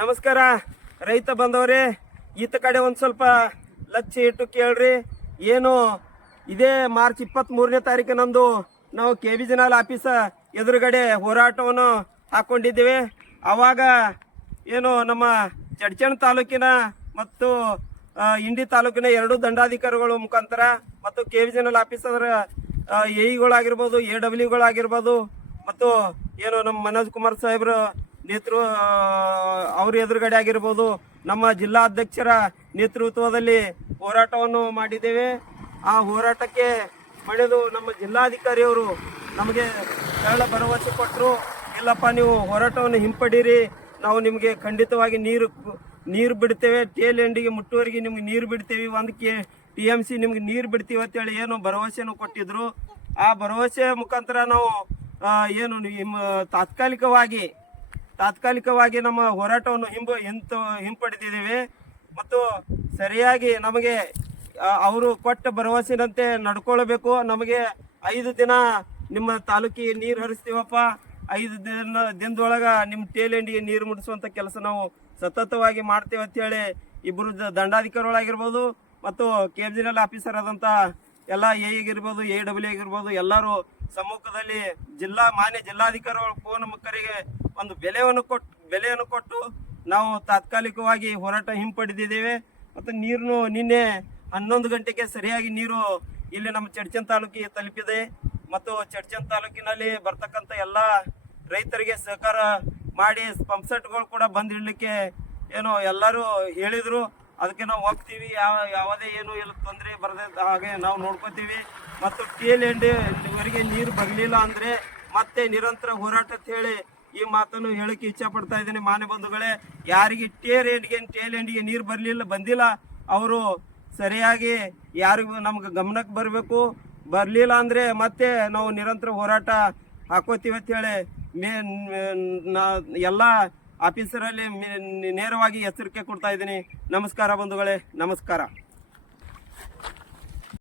ನಮಸ್ಕಾರ ರೈತ ಬಂದವರೇ, ಈತ ಕಡೆ ಒಂದು ಸ್ವಲ್ಪ ಲಕ್ಷ್ಯ ಇಟ್ಟು ಕೇಳ್ರಿ. ಏನು ಇದೇ ಮಾರ್ಚ್ 23ನೇ ತಾರೀಕಿನಂದು ನಾವು KBJNL ಆಫೀಸ ಎದುರುಗಡೆ ಹೋರಾಟವನ್ನು ಹಾಕೊಂಡಿದ್ದೇವೆ. ಆವಾಗ ಏನು ನಮ್ಮ ಚಡ್ಚಣ ತಾಲೂಕಿನ ಮತ್ತು ಇಂಡಿ ತಾಲೂಕಿನ ಎರಡು ದಂಡಾಧಿಕಾರಿಗಳ ಮುಖಾಂತರ ಮತ್ತು KBJNL ಆಫೀಸರ ಎಇಗಳಾಗಿರ್ಬೋದು, AWಗಳಾಗಿರ್ಬೋದು ಮತ್ತು ಏನು ನಮ್ಮ ಮನೋಜ್ ಕುಮಾರ್ ಸಾಹೇಬ್ರ ಅವ್ರ ಎದುರುಗಡೆ ಆಗಿರ್ಬೋದು, ನಮ್ಮ ಜಿಲ್ಲಾ ಅಧ್ಯಕ್ಷರ ನೇತೃತ್ವದಲ್ಲಿ ಹೋರಾಟವನ್ನು ಮಾಡಿದ್ದೇವೆ. ಆ ಹೋರಾಟಕ್ಕೆ ಪಡೆದು ನಮ್ಮ ಜಿಲ್ಲಾಧಿಕಾರಿಯವರು ನಮಗೆ ಸರಳ ಭರವಸೆ ಕೊಟ್ಟರು. ಇಲ್ಲಪ್ಪ, ನೀವು ಹೋರಾಟವನ್ನು ಹಿಂಪಡೀರಿ, ನಾವು ನಿಮಗೆ ಖಂಡಿತವಾಗಿ ನೀರು ಬಿಡ್ತೇವೆ, ಟೇಲ್ ಎಂಡಿಗೆ ಮುಟ್ಟುವರೆಗೆ ನಿಮ್ಗೆ ನೀರು ಬಿಡ್ತೇವೆ, 1 TMC ನಿಮ್ಗೆ ನೀರು ಬಿಡ್ತೀವಿ ಅಂತೇಳಿ ಏನು ಭರವಸೆಯನ್ನು ಕೊಟ್ಟಿದ್ರು. ಆ ಭರವಸೆ ಮುಖಾಂತರ ನಾವು ಏನು ತಾತ್ಕಾಲಿಕವಾಗಿ ನಮ್ಮ ಹೋರಾಟವನ್ನು ಹಿಂಪಡೆದಿದ್ದೇವೆ. ಮತ್ತು ಸರಿಯಾಗಿ ನಮಗೆ ಅವರು ಕೊಟ್ಟ ಭರವಸೆನಂತೆ ನಡ್ಕೊಳ್ಬೇಕು. ನಮಗೆ 5 ದಿನ ನಿಮ್ಮ ತಾಲೂಕಿಗೆ ನೀರು ಹರಿಸ್ತೀವಪ್ಪ, 5 ದಿನದೊಳಗೆ ನಿಮ್ಮ ಟೇಲ್ ಎಂಡಿಗೆ ನೀರು ಮುಡಿಸುವಂಥ ಕೆಲಸ ನಾವು ಸತತವಾಗಿ ಮಾಡ್ತೇವೆ ಅಂತೇಳಿ ಇಬ್ಬರು ದಂಡಾಧಿಕಾರಿಗಳಾಗಿರ್ಬೋದು ಮತ್ತು KBJNL ಆಫೀಸರ್ ಆದಂಥ ಎಲ್ಲ ಆಗಿರ್ಬೋದು, AW ಆಗಿರ್ಬೋದು, ಎಲ್ಲರೂ ಸಮ್ಮುಖದಲ್ಲಿ ಮಾನ್ಯ ಜಿಲ್ಲಾಧಿಕಾರಿಗಳ ಫೋನ್ ಮುಖರಿಗೆ ಒಂದು ಬೆಲೆಯನ್ನು ಕೊಟ್ಟು ನಾವು ತಾತ್ಕಾಲಿಕವಾಗಿ ಹೋರಾಟ ಹಿಂಪಡೆದಿದ್ದೇವೆ. ಮತ್ತು ನೀರು ನಿನ್ನೆ 11 ಗಂಟೆಗೆ ಸರಿಯಾಗಿ ನೀರು ಇಲ್ಲಿ ನಮ್ಮ ಚಡ್ಚಣ ತಾಲೂಕಿಗೆ ತಲುಪಿದೆ. ಮತ್ತು ಚಡ್ಚಣ ತಾಲೂಕಿನಲ್ಲಿ ಬರ್ತಕ್ಕಂಥ ಎಲ್ಲ ರೈತರಿಗೆ ಸಹಕಾರ ಮಾಡಿ ಪಂಪ್ಸೆಟ್ಗಳು ಕೂಡ ಬಂದಿಡಲಿಕ್ಕೆ ಏನು ಎಲ್ಲರೂ ಹೇಳಿದರು. ಅದಕ್ಕೆ ನಾವು ಹೋಗ್ತೀವಿ, ಯಾವುದೇ ಏನು ಎಲ್ಲ ತೊಂದರೆ ಬರದೆ ಹಾಗೆ ನಾವು ನೋಡ್ಕೋತೀವಿ. ಮತ್ತು ಟೇಲ್ ಎಂಡಿವರೆಗೆ ನೀರು ಬರಲಿಲ್ಲ ಅಂದರೆ ಮತ್ತೆ ನಿರಂತರ ಹೋರಾಟ ಅಂತ ಹೇಳಿ ಈ ಮಾತನ್ನು ಹೇಳಕ್ಕೆ ಇಚ್ಛೆ ಪಡ್ತಾ ಇದ್ದೀನಿ. ಮಾನ್ಯ ಬಂಧುಗಳೇ, ಯಾರಿಗೆ ಟೇಲ್ ಎಂಡಿಗೆ ನೀರು ಬಂದಿಲ್ಲ ಅವರು ಸರಿಯಾಗಿ ಯಾರಿಗೂ ನಮ್ಗೆ ಗಮನಕ್ಕೆ ಬರಲಿಲ್ಲ ಅಂದರೆ ಮತ್ತೆ ನಾವು ನಿರಂತರ ಹೋರಾಟ ಹಾಕೋತೀವಿ ಅಂತೇಳಿ ಎಲ್ಲ ಆಫೀಸರಲ್ಲಿ ನೇರವಾಗಿ ಎಚ್ಚರಿಕೆ ಕೊಡ್ತಾ ಇದ್ದೀನಿ. ನಮಸ್ಕಾರ ಬಂಧುಗಳೇ, ನಮಸ್ಕಾರ.